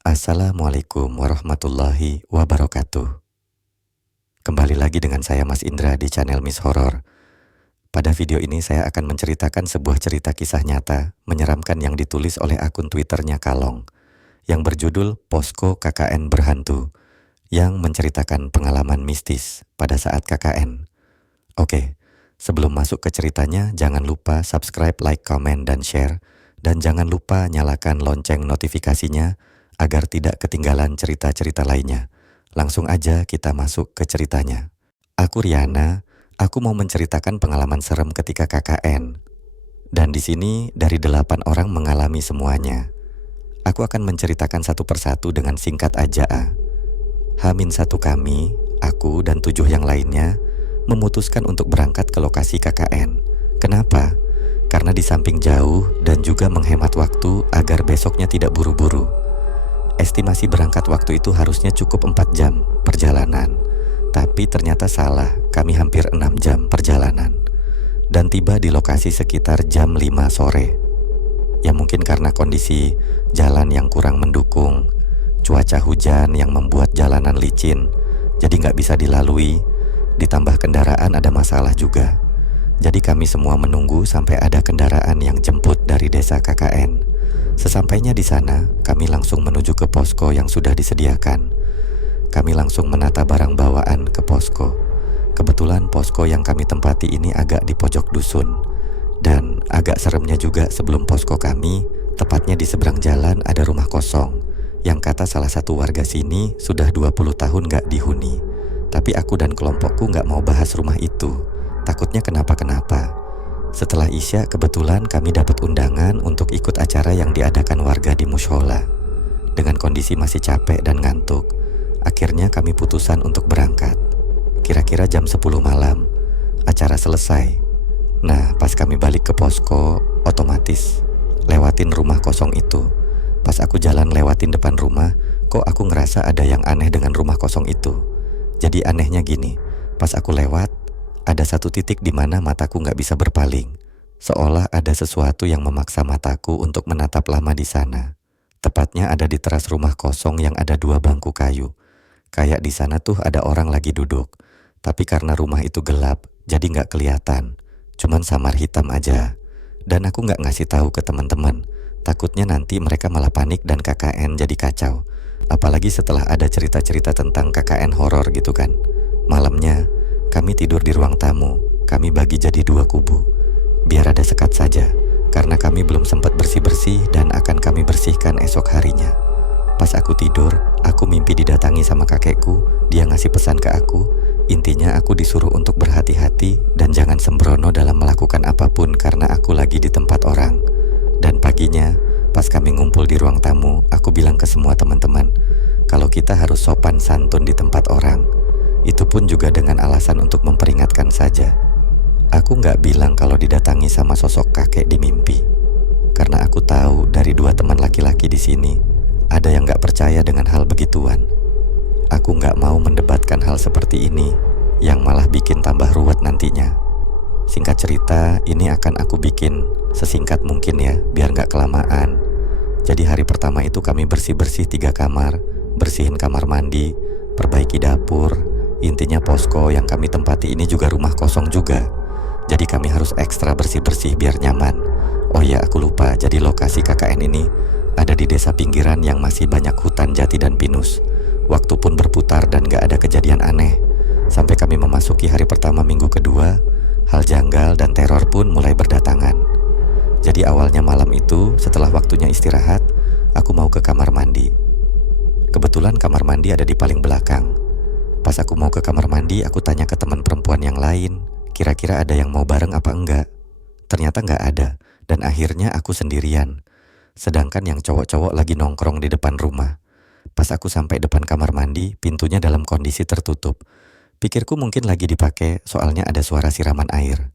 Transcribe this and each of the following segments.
Assalamualaikum warahmatullahi wabarakatuh. Kembali lagi dengan saya Mas Indra di channel Miss Horror. Pada video ini saya akan menceritakan sebuah cerita kisah nyata menyeramkan yang ditulis oleh akun Twitternya Kalong yang berjudul Posko KKN Berhantu, yang menceritakan pengalaman mistis pada saat KKN. Oke, sebelum masuk ke ceritanya, jangan lupa subscribe, like, komen, dan share. Dan jangan lupa nyalakan lonceng notifikasinya agar tidak ketinggalan cerita-cerita lainnya. Langsung aja kita masuk ke ceritanya. Aku Riana, aku mau menceritakan pengalaman serem ketika KKN. Dan di sini dari 8 orang mengalami semuanya. Aku akan menceritakan satu persatu dengan singkat aja. H-1 kami, aku dan 7 yang lainnya memutuskan untuk berangkat ke lokasi KKN. Kenapa? Karena di samping jauh dan juga menghemat waktu agar besoknya tidak buru-buru. Estimasi berangkat waktu itu harusnya cukup 4 jam perjalanan. Tapi ternyata salah, kami hampir 6 jam perjalanan. Dan tiba di lokasi sekitar jam 5 sore. Ya mungkin karena kondisi jalan yang kurang mendukung, cuaca hujan yang membuat jalanan licin, jadi nggak bisa dilalui, ditambah kendaraan ada masalah juga. Jadi kami semua menunggu sampai ada kendaraan yang jemput dari desa KKN. Sesampainya di sana, kami langsung menuju ke posko yang sudah disediakan. Kami langsung menata barang bawaan ke posko. Kebetulan posko yang kami tempati ini agak di pojok dusun. Dan agak seremnya juga sebelum posko kami, tepatnya di seberang jalan ada rumah kosong, yang kata salah satu warga sini sudah 20 tahun gak dihuni. Tapi aku dan kelompokku gak mau bahas rumah itu. Takutnya kenapa-kenapa. Setelah Isya kebetulan kami dapat undangan untuk ikut acara yang diadakan warga di mushola. Dengan kondisi masih capek dan ngantuk, akhirnya kami putusan untuk berangkat. Kira-kira jam 10 malam, acara selesai. Nah, pas kami balik ke posko, otomatis lewatin rumah kosong itu. Pas aku jalan lewatin depan rumah, kok aku ngerasa ada yang aneh dengan rumah kosong itu. Jadi anehnya gini, pas aku lewat, ada satu titik di mana mataku nggak bisa berpaling, seolah ada sesuatu yang memaksa mataku untuk menatap lama di sana. Tepatnya ada di teras rumah kosong yang ada 2 bangku kayu. Kayak di sana tuh ada orang lagi duduk, tapi karena rumah itu gelap, jadi nggak kelihatan. Cuman samar hitam aja. Dan aku nggak ngasih tahu ke teman-teman. Takutnya nanti mereka malah panik dan KKN jadi kacau. Apalagi setelah ada cerita-cerita tentang KKN horor gitu kan. Malamnya kami tidur di ruang tamu. Kami bagi jadi 2 kubu, biar ada sekat saja, karena kami belum sempat bersih-bersih dan akan kami bersihkan esok harinya. Pas aku tidur, aku mimpi didatangi sama kakekku. Dia ngasih pesan ke aku. Intinya aku disuruh untuk berhati-hati dan jangan sembrono dalam melakukan apapun karena aku lagi di tempat orang. Dan paginya, pas kami ngumpul di ruang tamu, aku bilang ke semua teman-teman kalau kita harus sopan santun di tempat orang. Itu pun juga dengan alasan untuk memperingatkan saja. Aku nggak bilang kalau didatangi sama sosok kakek di mimpi, karena aku tahu dari 2 teman laki-laki di sini ada yang nggak percaya dengan hal begituan. Aku nggak mau mendebatkan hal seperti ini, yang malah bikin tambah ruwet nantinya. Singkat cerita, ini akan aku bikin sesingkat mungkin ya, biar nggak kelamaan. Jadi hari pertama itu kami bersih-bersih 3 kamar, bersihin kamar mandi, perbaiki dapur. Intinya posko yang kami tempati ini juga rumah kosong juga. Jadi kami harus ekstra bersih-bersih biar nyaman. Oh ya, aku lupa, jadi lokasi KKN ini ada di desa pinggiran yang masih banyak hutan jati dan pinus. Waktu pun berputar dan gak ada kejadian aneh. Sampai kami memasuki hari pertama minggu kedua, hal janggal dan teror pun mulai berdatangan. Jadi awalnya malam itu, setelah waktunya istirahat, aku mau ke kamar mandi. Kebetulan kamar mandi ada di paling belakang. Pas aku mau ke kamar mandi, aku tanya ke teman perempuan yang lain, kira-kira ada yang mau bareng apa enggak? Ternyata enggak ada, dan akhirnya aku sendirian. Sedangkan yang cowok-cowok lagi nongkrong di depan rumah. Pas aku sampai depan kamar mandi, pintunya dalam kondisi tertutup. Pikirku mungkin lagi dipakai, soalnya ada suara siraman air.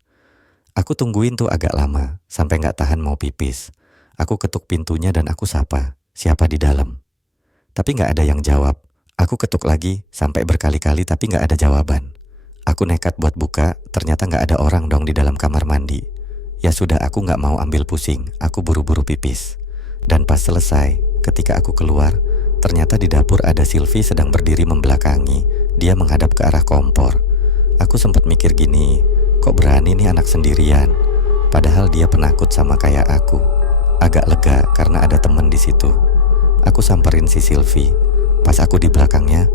Aku tungguin tuh agak lama, sampai enggak tahan mau pipis. Aku ketuk pintunya dan aku sapa, siapa di dalam? Tapi enggak ada yang jawab. Aku ketuk lagi sampai berkali-kali tapi gak ada jawaban. Aku nekat buat buka, ternyata gak ada orang dong di dalam kamar mandi. Ya sudah, aku gak mau ambil pusing, aku buru-buru pipis. Dan pas selesai, ketika aku keluar, Ternyata di dapur ada Silvi sedang berdiri membelakangi. Dia menghadap ke arah kompor. Aku sempat mikir gini, kok berani nih anak sendirian? Padahal dia penakut sama kayak aku. Agak lega karena ada temen di situ. Aku samperin si Silvi. Pas aku di belakangnya,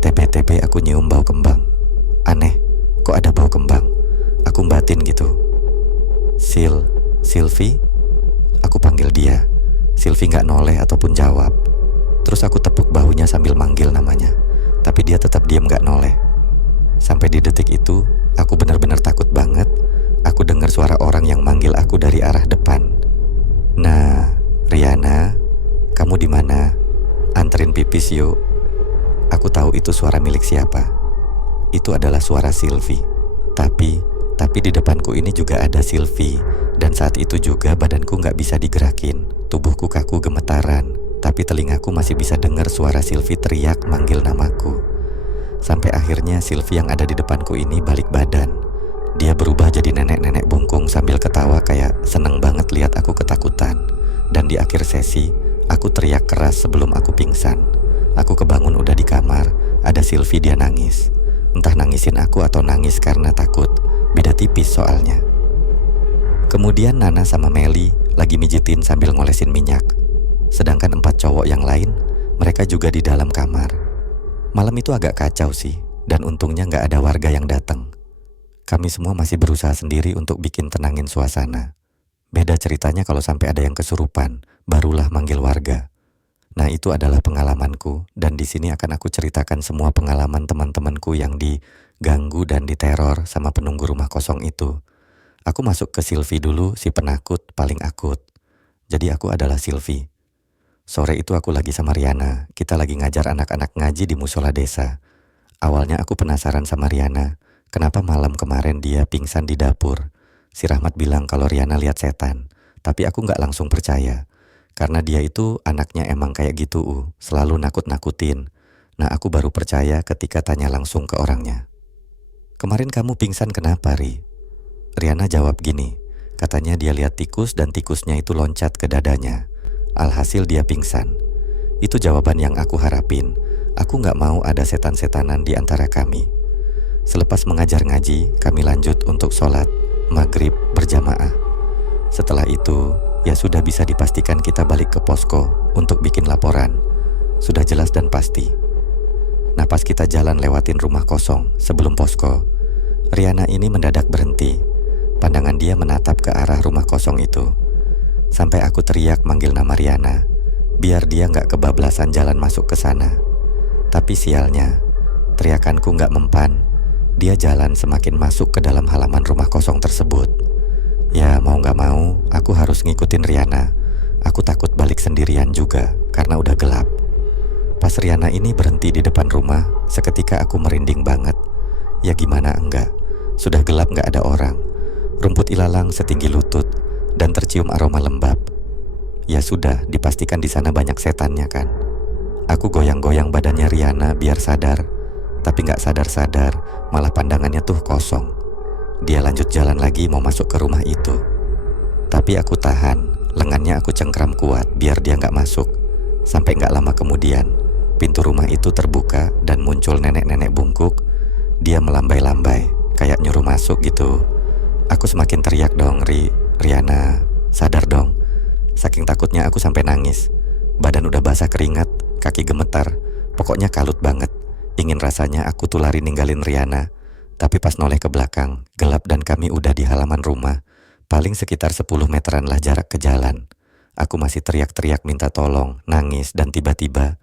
TB-TB aku nyium bau kembang. Aneh, kok ada bau kembang? Aku batin gitu. Silvi? Aku panggil dia. Silvi gak noleh ataupun jawab. Terus aku tepuk bahunya sambil manggil namanya. Tapi dia tetap diam gak noleh. Sampai di detik itu, aku benar-benar takut banget. Aku dengar suara orang yang manggil aku dari arah depan. Nah, Riana, kamu di mana? Anterin pipis yuk. Aku tahu itu suara milik siapa. Itu adalah suara Silvi. Tapi di depanku ini juga ada Silvi. Dan saat itu juga badanku gak bisa digerakin. Tubuhku kaku gemetaran. Tapi telingaku masih bisa dengar suara Silvi teriak manggil namaku. Sampai akhirnya Silvi yang ada di depanku ini balik badan. Dia berubah jadi nenek-nenek bungkung sambil ketawa kayak seneng banget lihat aku ketakutan. Dan di akhir sesi, aku teriak keras sebelum aku pingsan. Aku kebangun udah di kamar, ada Silvi dia nangis. Entah nangisin aku atau nangis karena takut. Beda tipis soalnya. Kemudian Nana sama Meli lagi mijitin sambil ngolesin minyak. Sedangkan 4 cowok yang lain, mereka juga di dalam kamar. Malam itu agak kacau sih, dan untungnya gak ada warga yang datang. Kami semua masih berusaha sendiri untuk bikin tenangin suasana. Beda ceritanya kalau sampai ada yang kesurupan, barulah manggil warga. Nah itu adalah pengalamanku, dan di sini akan aku ceritakan semua pengalaman teman-temanku yang diganggu dan diteror sama penunggu rumah kosong itu. Aku masuk ke Silvi dulu, si penakut paling akut. Jadi aku adalah Silvi. Sore itu aku lagi sama Riana, kita lagi ngajar anak-anak ngaji di musola desa. Awalnya aku penasaran sama Riana, kenapa malam kemarin dia pingsan di dapur. Si Rahmat bilang kalau Riana lihat setan, tapi aku gak langsung percaya. Karena dia itu anaknya emang kayak gitu, selalu nakut-nakutin. Nah aku baru percaya ketika tanya langsung ke orangnya. Kemarin kamu pingsan kenapa, Ri? Riana jawab gini, katanya dia lihat tikus dan tikusnya itu loncat ke dadanya. Alhasil dia pingsan. Itu jawaban yang aku harapin. Aku gak mau ada setan-setanan di antara kami. Selepas mengajar ngaji, kami lanjut untuk sholat maghrib berjamaah. Setelah itu, ya sudah bisa dipastikan kita balik ke posko untuk bikin laporan. Sudah jelas dan pasti. Nah pas kita jalan lewatin rumah kosong sebelum posko, Riana ini mendadak berhenti. Pandangan dia menatap ke arah rumah kosong itu. Sampai aku teriak manggil nama Riana, biar dia gak kebablasan jalan masuk ke sana. Tapi sialnya, teriakanku gak mempan. Dia jalan semakin masuk ke dalam halaman rumah kosong tersebut. Ya mau gak mau, aku harus ngikutin Riana. Aku takut balik sendirian juga, karena udah gelap. Pas Riana ini berhenti di depan rumah, seketika aku merinding banget. Ya gimana enggak, sudah gelap gak ada orang. Rumput ilalang setinggi lutut dan tercium aroma lembab. Ya sudah, dipastikan di sana banyak setannya kan. Aku goyang-goyang badannya Riana biar sadar, tapi gak sadar-sadar, malah pandangannya tuh kosong. Dia lanjut jalan lagi mau masuk ke rumah itu. Tapi aku tahan, lengannya aku cengkram kuat biar dia gak masuk. Sampai gak lama kemudian, pintu rumah itu terbuka dan muncul nenek-nenek bungkuk. Dia melambai-lambai, kayak nyuruh masuk gitu. Aku semakin teriak dong, Riana, sadar dong. Saking takutnya aku sampai nangis. Badan udah basah keringat, kaki gemetar. Pokoknya kalut banget. Ingin rasanya aku tuh lari ninggalin Riana. Tapi pas noleh ke belakang, gelap dan kami udah di halaman rumah. Paling sekitar 10 meteran lah jarak ke jalan. Aku masih teriak-teriak minta tolong, nangis, dan tiba-tiba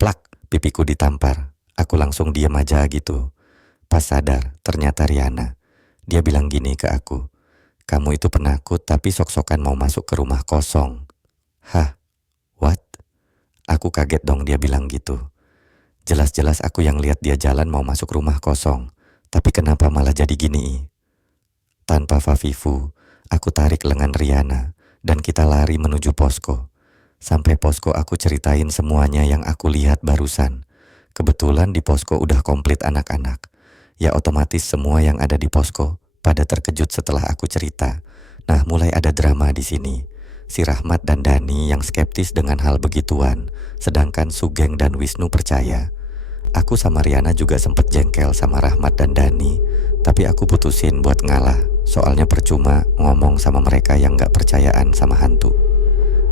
plak, pipiku ditampar. Aku langsung diam aja gitu. Pas sadar, ternyata Riana. Dia bilang gini ke aku, kamu itu penakut tapi sok-sokan mau masuk ke rumah kosong. Hah? What? Aku kaget dong dia bilang gitu. Jelas-jelas aku yang lihat dia jalan mau masuk rumah kosong. Tapi kenapa malah jadi gini? Tanpa fafifu, aku tarik lengan Riana dan kita lari menuju posko. Sampai posko aku ceritain semuanya yang aku lihat barusan. Kebetulan di posko udah komplit anak-anak. Ya otomatis semua yang ada di posko pada terkejut setelah aku cerita. Nah mulai ada drama di sini. Si Rahmat dan Dani yang skeptis dengan hal begituan, sedangkan Sugeng dan Wisnu percaya. Aku sama Riana juga sempet jengkel sama Rahmat dan Dani, tapi aku putusin buat ngalah. Soalnya percuma ngomong sama mereka yang gak percayaan sama hantu.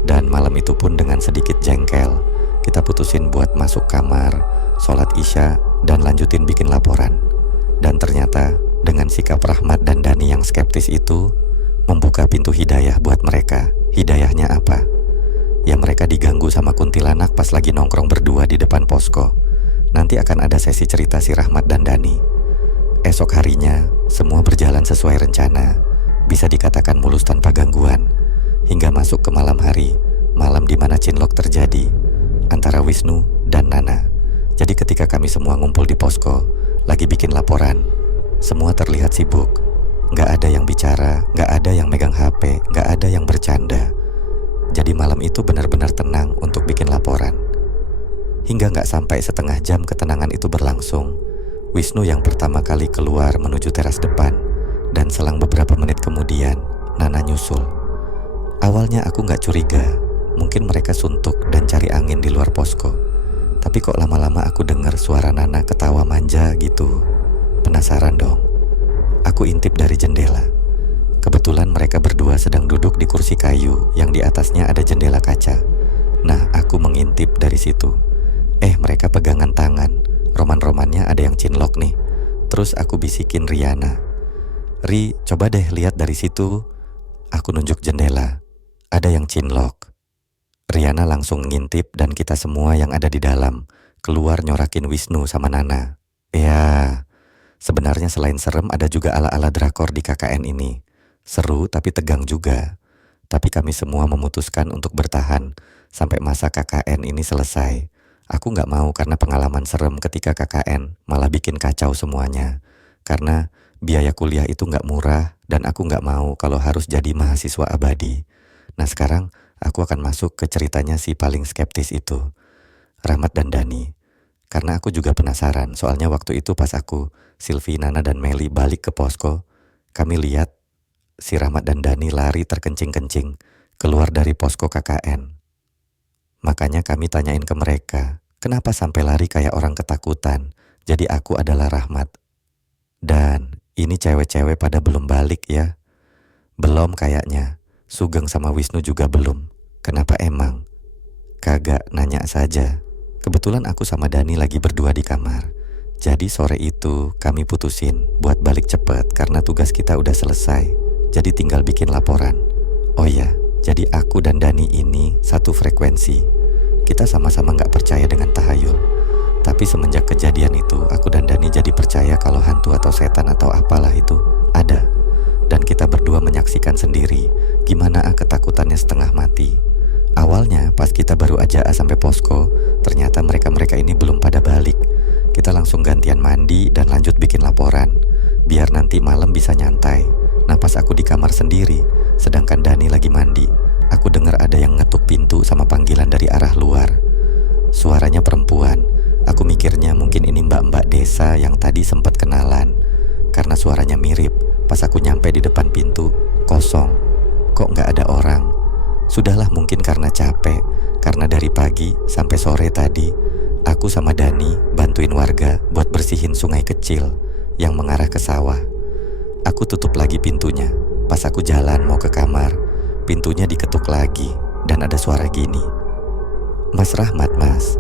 Dan malam itu pun dengan sedikit jengkel, kita putusin buat masuk kamar, sholat isya, dan lanjutin bikin laporan. Dan ternyata dengan sikap Rahmat dan Dani yang skeptis itu membuka pintu hidayah buat mereka. Hidayahnya apa? Ya mereka diganggu sama kuntilanak pas lagi nongkrong berdua di depan posko. Nanti akan ada sesi cerita si Rahmat dan Dani. Esok harinya semua berjalan sesuai rencana, bisa dikatakan mulus tanpa gangguan. Hingga masuk ke malam hari, malam di mana cinlok terjadi antara Wisnu dan Nana. Jadi ketika kami semua ngumpul di posko, lagi bikin laporan, semua terlihat sibuk. Gak ada yang bicara, gak ada yang megang HP, gak ada yang bercanda. Jadi malam itu benar-benar tenang untuk bikin laporan. Hingga gak sampai setengah jam ketenangan itu berlangsung, Wisnu yang pertama kali keluar menuju teras depan, dan selang beberapa menit kemudian Nana nyusul. Awalnya aku gak curiga, mungkin mereka suntuk dan cari angin di luar posko. Tapi kok lama-lama aku dengar suara Nana ketawa manja gitu. Penasaran dong. Aku intip dari jendela. Kebetulan mereka berdua sedang duduk di kursi kayu yang di atasnya ada jendela kaca. Nah, aku mengintip dari situ. Mereka pegangan tangan. Roman-romannya ada yang cinlok nih. Terus aku bisikin Riana. Ri, coba deh lihat dari situ. Aku nunjuk jendela. Ada yang cinlok. Riana langsung ngintip dan kita semua yang ada di dalam keluar nyorakin Wisnu sama Nana. Ya, sebenarnya selain serem ada juga ala-ala drakor di KKN ini. Seru tapi tegang juga. Tapi kami semua memutuskan untuk bertahan sampai masa KKN ini selesai. Aku gak mau karena pengalaman serem ketika KKN malah bikin kacau semuanya. Karena biaya kuliah itu gak murah dan aku gak mau kalau harus jadi mahasiswa abadi. Nah sekarang aku akan masuk ke ceritanya si paling skeptis itu, Rahmat dan Dani. Karena aku juga penasaran, soalnya waktu itu pas aku, Silvi, Nana, dan Meli balik ke posko, kami lihat si Rahmat dan Dani lari terkencing-kencing keluar dari posko KKN. Makanya kami tanyain ke mereka, kenapa sampai lari kayak orang ketakutan? Jadi aku adalah Rahmat. Dan ini cewek-cewek pada belum balik ya? Belum kayaknya. Sugeng sama Wisnu juga belum. Kenapa emang? Kagak, nanya saja. Kebetulan aku sama Dani lagi berdua di kamar. Jadi sore itu kami putusin buat balik cepet karena tugas kita udah selesai. Jadi tinggal bikin laporan. Oh ya, jadi aku dan Dani ini satu frekuensi. Kita sama-sama gak percaya dengan tahayul. Tapi semenjak kejadian itu, aku dan Dani jadi percaya kalau hantu atau setan atau apalah itu ada. Dan kita berdua menyaksikan sendiri gimana ketakutannya setengah mati. Awalnya pas kita baru aja sampai posko, ternyata mereka-mereka ini belum pada balik. Kita langsung gantian mandi dan lanjut bikin laporan, biar nanti malam bisa nyantai. Nah pas aku di kamar sendiri, sedangkan Dani lagi mandi, aku dengar ada yang ngetuk pintu sama panggilan dari arah luar. Suaranya perempuan. Aku mikirnya mungkin ini mbak-mbak desa yang tadi sempat kenalan. Karena suaranya mirip. Pas aku nyampe di depan pintu, kosong. Kok gak ada orang? Sudahlah mungkin karena capek. Karena dari pagi sampai sore tadi, aku sama Dani bantuin warga buat bersihin sungai kecil yang mengarah ke sawah. Aku tutup lagi pintunya. Pas aku jalan mau ke kamar, pintunya diketuk lagi dan ada suara gini. Mas Rahmat, Mas.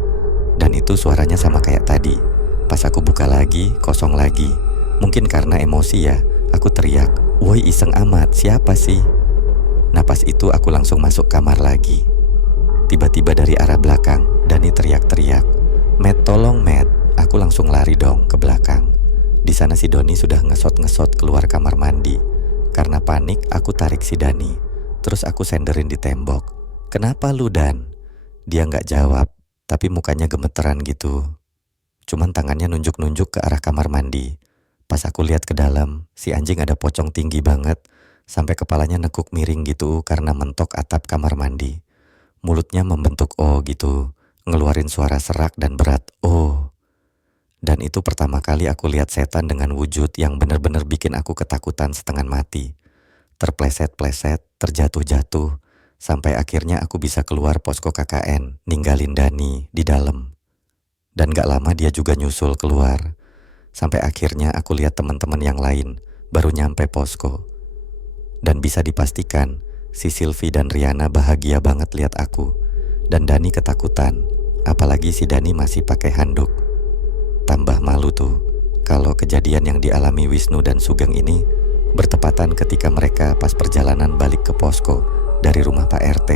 Dan itu suaranya sama kayak tadi. Pas aku buka lagi, kosong lagi. Mungkin karena emosi ya, aku teriak, "Woi iseng amat, siapa sih?" Nah pas itu aku langsung masuk kamar lagi. Tiba-tiba dari arah belakang, Dani teriak-teriak, "Matt, tolong Matt." Aku langsung lari dong ke belakang. Di sana si Doni sudah ngesot-ngesot keluar kamar mandi. Karena panik, aku tarik si Dani. Terus aku senderin di tembok. "Kenapa lu, Dan?" Dia gak jawab, tapi mukanya gemeteran gitu. Cuman tangannya nunjuk-nunjuk ke arah kamar mandi. Pas aku lihat ke dalam, si anjing ada pocong tinggi banget, sampai kepalanya nekuk miring gitu karena mentok atap kamar mandi. Mulutnya membentuk O gitu, ngeluarin suara serak dan berat, O. Dan itu pertama kali aku lihat setan dengan wujud yang benar-benar bikin aku ketakutan setengah mati. Terpleset-pleset, terjatuh-jatuh, Sampai akhirnya aku bisa keluar posko KKN, ninggalin Dani di dalam. Dan gak lama dia juga nyusul keluar. Sampai akhirnya aku lihat teman-teman yang lain baru nyampe posko. Dan bisa dipastikan, si Silvi dan Riana bahagia banget lihat aku. Dan Dani ketakutan, apalagi si Dani masih pakai handuk. Tambah malu tuh, kalau kejadian yang dialami Wisnu dan Sugeng ini bertepatan ketika mereka pas perjalanan balik ke posko dari rumah Pak RT.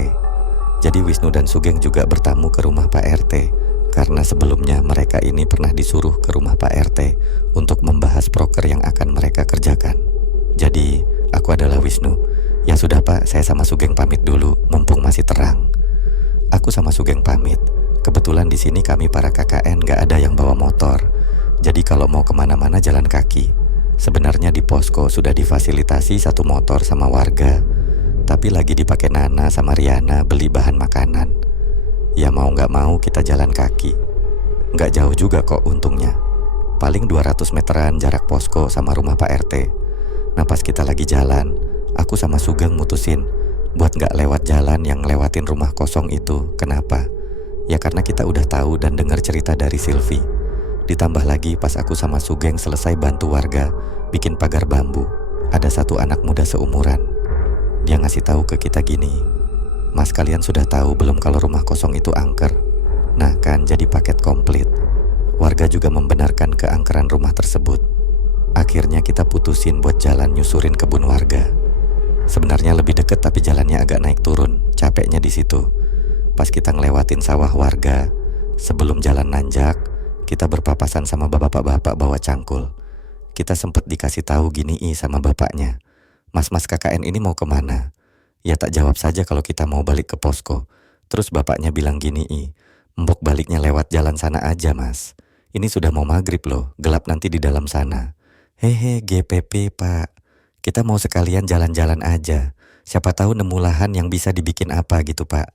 Jadi Wisnu dan Sugeng juga bertamu ke rumah Pak RT karena sebelumnya mereka ini pernah disuruh ke rumah Pak RT untuk membahas proker yang akan mereka kerjakan. Jadi aku adalah Wisnu. Ya sudah Pak, saya sama Sugeng pamit dulu mumpung masih terang. Aku sama Sugeng pamit. Kebetulan di sini kami para KKN gak ada yang bawa motor. Jadi kalau mau kemana-mana jalan kaki. Sebenarnya di posko sudah difasilitasi satu motor sama warga, tapi lagi dipakai Nana sama Riana beli bahan makanan. Ya mau gak mau kita jalan kaki. Gak jauh juga kok untungnya. Paling 200 meteran jarak posko sama rumah Pak RT. Nah pas kita lagi jalan, aku sama Sugeng mutusin buat gak lewat jalan yang lewatin rumah kosong itu. Kenapa? Ya karena kita udah tahu dan dengar cerita dari Silvi. Ditambah lagi pas aku sama Sugeng selesai bantu warga bikin pagar bambu, ada satu anak muda seumuran. Dia ngasih tahu ke kita gini, "Mas, kalian sudah tahu belum kalau rumah kosong itu angker? Nah kan jadi paket komplit." Warga juga membenarkan keangkeran rumah tersebut. Akhirnya kita putusin buat jalan nyusurin kebun warga. Sebenarnya lebih deket tapi jalannya agak naik turun, capeknya di situ. Pas kita ngelewatin sawah warga, sebelum jalan nanjak, kita berpapasan sama bapak-bapak bawa cangkul. Kita sempet dikasih tahu gini sama bapaknya, "Mas-mas KKN ini mau kemana?" Ya tak jawab saja kalau kita mau balik ke posko. Terus bapaknya bilang gini, "Mbok baliknya lewat jalan sana aja mas. Ini sudah mau maghrib loh, gelap nanti di dalam sana." "Hehe GPP pak, kita mau sekalian jalan-jalan aja. Siapa tahu nemu lahan yang bisa dibikin apa gitu pak."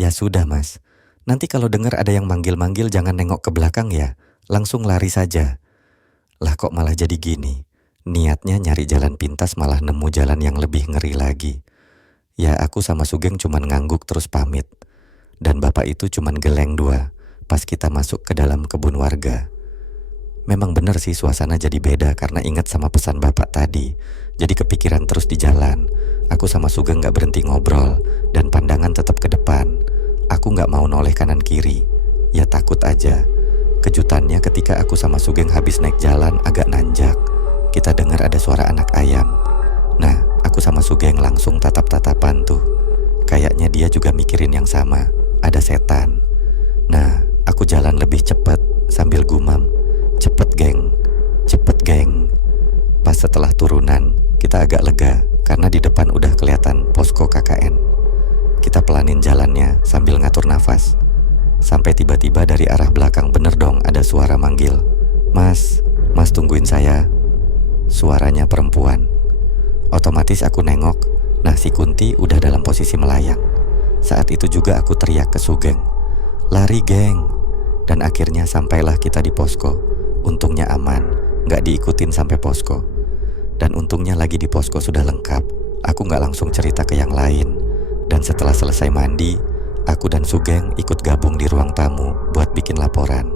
"Ya sudah mas, nanti kalau dengar ada yang manggil-manggil jangan nengok ke belakang ya, langsung lari saja." Lah kok malah jadi gini? Niatnya nyari jalan pintas malah nemu jalan yang lebih ngeri lagi. Ya aku sama Sugeng cuman ngangguk terus pamit. Dan bapak itu cuman geleng dua pas kita masuk ke dalam kebun warga. Memang bener sih suasana jadi beda karena ingat sama pesan bapak tadi. Jadi kepikiran terus di jalan. Aku sama Sugeng gak berhenti ngobrol dan pandangan tetap ke depan. Aku gak mau noleh kanan kiri. Ya takut aja. Kejutannya ketika aku sama Sugeng habis naik jalan agak nanjak, kita dengar ada suara anak ayam. Nah, aku sama Sugeng langsung tatap-tatapan tuh. Kayaknya dia juga mikirin yang sama, ada setan. Nah, aku jalan lebih cepat sambil gumam, "Cepet geng, cepet geng." Pas setelah turunan, kita agak lega karena di depan udah kelihatan posko KKN. Kita pelanin jalannya sambil ngatur nafas. Sampai tiba-tiba dari arah belakang bener dong ada suara manggil, "Mas, mas tungguin saya." Suaranya perempuan. Otomatis aku nengok. Nah si Kunti udah dalam posisi melayang. Saat itu juga aku teriak ke Sugeng, "Lari geng." Dan akhirnya sampailah kita di posko. Untungnya aman, gak diikutin sampai posko. Dan untungnya lagi di posko sudah lengkap. Aku gak langsung cerita ke yang lain. Dan setelah selesai mandi, aku dan Sugeng ikut gabung di ruang tamu buat bikin laporan.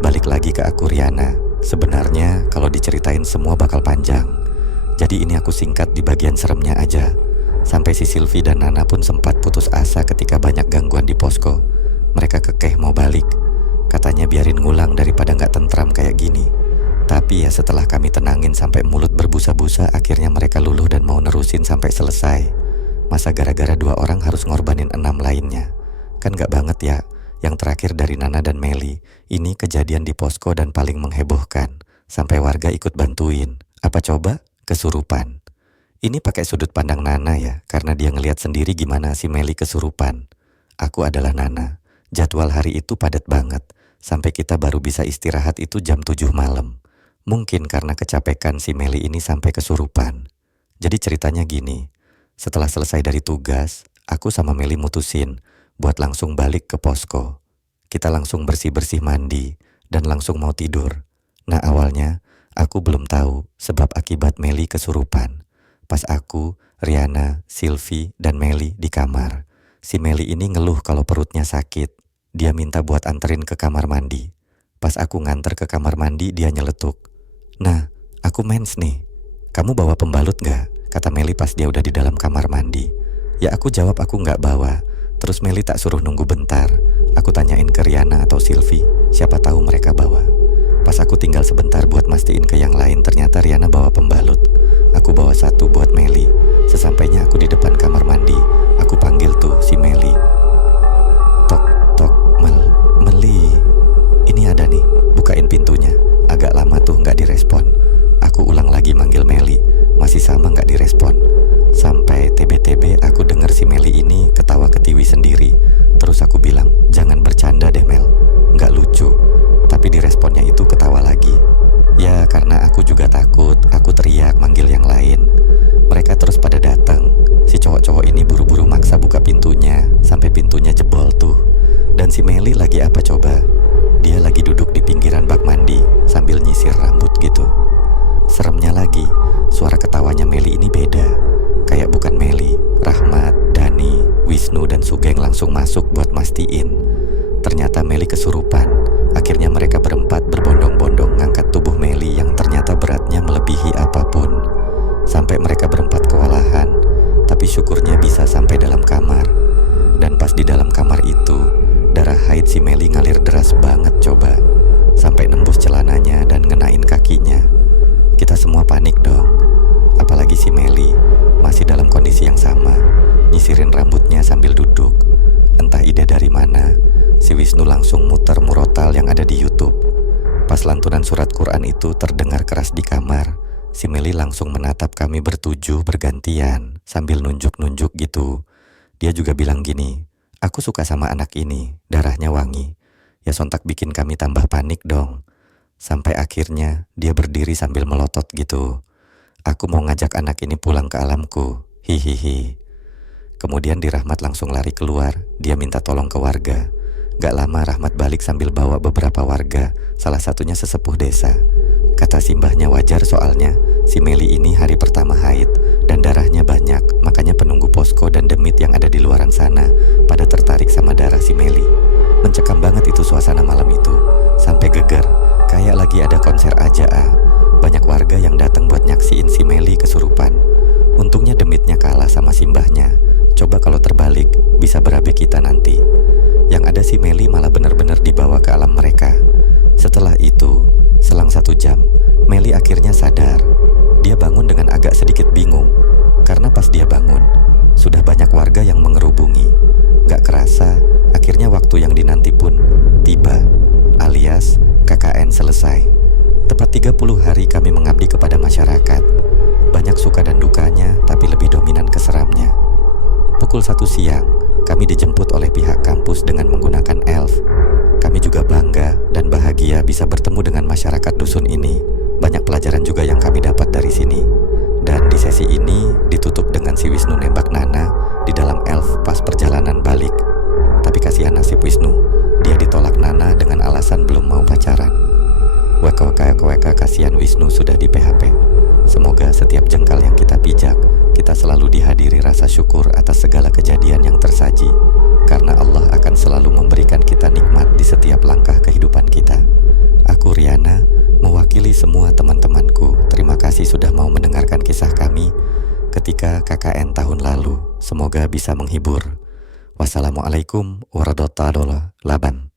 Balik lagi ke aku Riana. Sebenarnya kalau diceritain semua bakal panjang. Jadi ini aku singkat di bagian seremnya aja. Sampai si Silvi dan Nana pun sempat putus asa ketika banyak gangguan di posko. Mereka kekeh mau balik. Katanya biarin ngulang daripada gak tentram kayak gini. Tapi ya setelah kami tenangin sampai mulut berbusa-busa, akhirnya mereka luluh dan mau nerusin sampai selesai. Masa gara-gara 2 orang harus ngorbanin 6 lainnya? Kan gak banget ya. Yang terakhir dari Nana dan Meli, ini kejadian di posko dan paling menghebohkan. Sampai warga ikut bantuin. Apa coba? Kesurupan. Ini pakai sudut pandang Nana ya, karena dia ngelihat sendiri gimana si Meli kesurupan. Aku adalah Nana. Jadwal hari itu padat banget. Sampai kita baru bisa istirahat itu jam 7 malam. Mungkin karena kecapekan si Meli ini sampai kesurupan. Jadi ceritanya gini. Setelah selesai dari tugas, aku sama Meli mutusin buat langsung balik ke posko. Kita langsung bersih-bersih mandi dan langsung mau tidur. Nah awalnya aku belum tahu sebab akibat Meli kesurupan. Pas aku, Riana, Silvi, dan Meli di kamar. Si Meli ini ngeluh kalau perutnya sakit. Dia minta buat anterin ke kamar mandi. Pas aku nganter ke kamar mandi, dia nyeletuk. "Nah, aku mens nih. Kamu bawa pembalut gak?" Kata Meli pas dia udah di dalam kamar mandi. Ya aku jawab aku gak bawa. Terus Meli tak suruh nunggu bentar. Aku tanyain ke Riana atau Silvi, siapa tahu mereka bawa. Pas aku tinggal sebentar buat mastiin ke yang lain, ternyata Riana bawa pembalut. Aku bawa satu buat Meli. Sesampainya aku di depan kamar mandi, aku panggil tuh si Meli. "Tok, tok, Meli. Ini ada nih, bukain pintunya." Agak lama tuh gak direspon. Aku ulang lagi manggil Meli, masih sama gak direspon. Sampai TB-TB aku denger si Meli ini ketawa ketiwi sendiri. Terus aku bilang, "Jangan bercanda deh Mel, gak lucu." Tapi diresponnya itu ketawa lagi. Ya karena aku juga takut, aku teriak manggil yang lain. Mereka terus pada datang. Si cowok-cowok ini buru-buru maksa buka pintunya, sampai pintunya jebol tuh. Dan si Meli lagi apa coba? Dia lagi duduk di pinggiran bak mandi sambil nyisir rambut gitu. Seremnya lagi, suara ketawanya Meli ini beda. Kayak bukan Meli. Rahmat, Dani, Wisnu, dan Sugeng langsung masuk buat mastiin. Ternyata Meli kesurupan. Akhirnya mereka berempat berbondong-bondong ngangkat tubuh Meli yang ternyata beratnya melebihi apapun. Sampai mereka berempat kewalahan, tapi syukurnya bisa sampai dalam kamar. Dan pas di dalam kamar itu, darah haid si Meli ngalir deras banget coba. Sampai nembus celananya dan ngenain kakinya. Kita semua panik dong. Apalagi si Meli masih dalam kondisi yang sama, nyisirin rambutnya sambil duduk. Entah ide dari mana, si Wisnu langsung muter murotal yang ada di YouTube. Pas lantunan surat Quran itu terdengar keras di kamar, si Meli langsung menatap kami bertujuh bergantian sambil nunjuk-nunjuk gitu. Dia juga bilang gini, "Aku suka sama anak ini, darahnya wangi." Ya sontak bikin kami tambah panik dong. Sampai akhirnya dia berdiri sambil melotot gitu. "Aku mau ngajak anak ini pulang ke alamku, hihihi." Kemudian Rahmat langsung lari keluar, dia minta tolong ke warga. Gak lama Rahmat balik sambil bawa beberapa warga, salah satunya sesepuh desa. Kata simbahnya wajar soalnya si Meli ini hari pertama haid dan darahnya banyak, makanya penunggu posko dan demit yang ada di luaran sana pada tertarik sama darah si Meli. Mencekam banget itu suasana malam itu, sampai geger, kayak lagi ada konser aja ah. Banyak warga yang datang buat nyaksiin si Meli kesurupan. Untungnya demitnya kalah sama simbahnya. Coba kalau terbalik, bisa berabe kita nanti. Yang ada si Meli malah benar-benar dibawa ke alam mereka. Setelah itu, selang 1 jam, Meli akhirnya sadar. Dia bangun dengan agak sedikit bingung, karena pas dia bangun, sudah banyak warga yang mengerubungi. Gak kerasa, akhirnya waktu yang dinanti pun tiba, alias KKN selesai. Tepat 30 hari kami mengabdi kepada masyarakat. Banyak suka dan dukanya, tapi lebih dominan keseramnya. Pukul 1 siang, kami dijemput oleh pihak kampus dengan menggunakan elf. Kami juga bangga dan bahagia bisa bertemu dengan masyarakat dusun ini. Banyak pelajaran juga yang kami dapat dari sini. Dan di sesi ini ditutup dengan si Wisnu nembak Nana di dalam elf pas perjalanan balik. Tapi kasihan nasib Wisnu, dia ditolak Nana dengan alasan belum mau pacaran. Weka kasihan Wisnu sudah di PHP. Semoga setiap jengkal yang kita pijak, kita selalu dihadiri rasa syukur atas segala kejadian yang tersaji. Karena Allah akan selalu memberikan kita nikmat di setiap langkah kehidupan kita. Aku Riana, mewakili semua teman-temanku. Terima kasih sudah mau mendengarkan kisah kami ketika KKN tahun lalu. Semoga bisa menghibur. Wassalamualaikum warahmatullahi wabarakatuh.